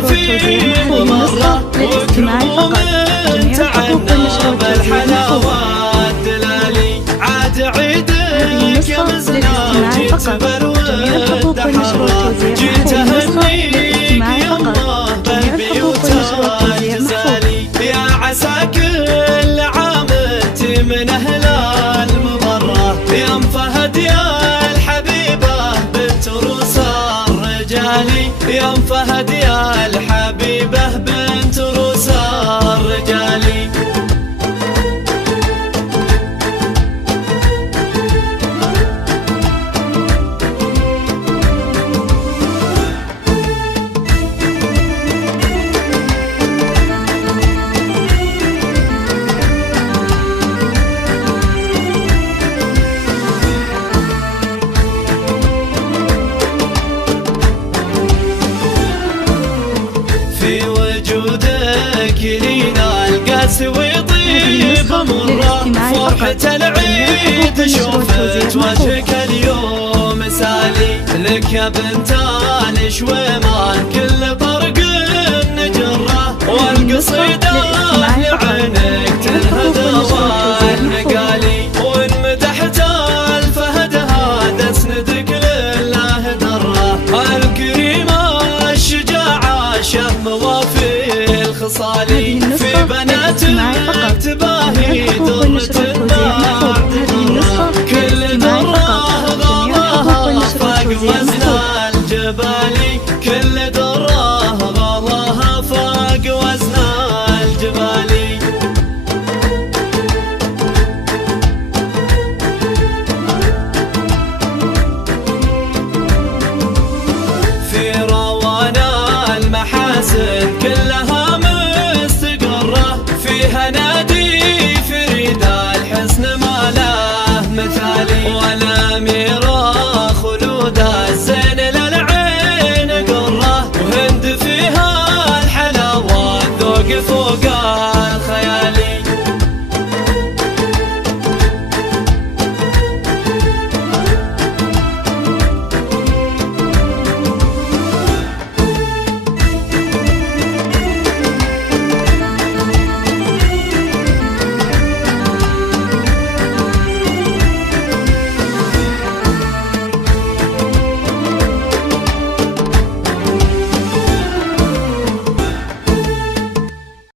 في ممرة وكروم تعنى بالحلاوات دلالي عاد عيدك يا مزنا جيت بالود حرة جيت أهنيك يمه بالبيوت الجزالي يا عسى كل عام من أهل المبرة يا فهد يا الحبيبة بنت روس الرجالي يا فهد يا الحبيبة بنت روس الرجالي في وجودك لينا القاس ويطيب مره فرحة العيد شوفت وجهك اليوم سالي لك يا بنت الشويمان كل طرق نجره والقصيدة لعينك تنهد والنقالي وان مدحت الفهد هذا اسندك لله دره الكريمة الشجاعة شهم وفي الخصالي في بناتك تباهي درة بعد درة كل درة غلاها فاق وزن الجبالي كل درة غلاها فاق وزن الجبالي في روانا المحاسن كلها مستقرة فيها نادي فريدة الحسن ما له مثالي والأميرة خلودة الزين للعين قرة وهند فيها الحلاوة الذوق فوق الخيالي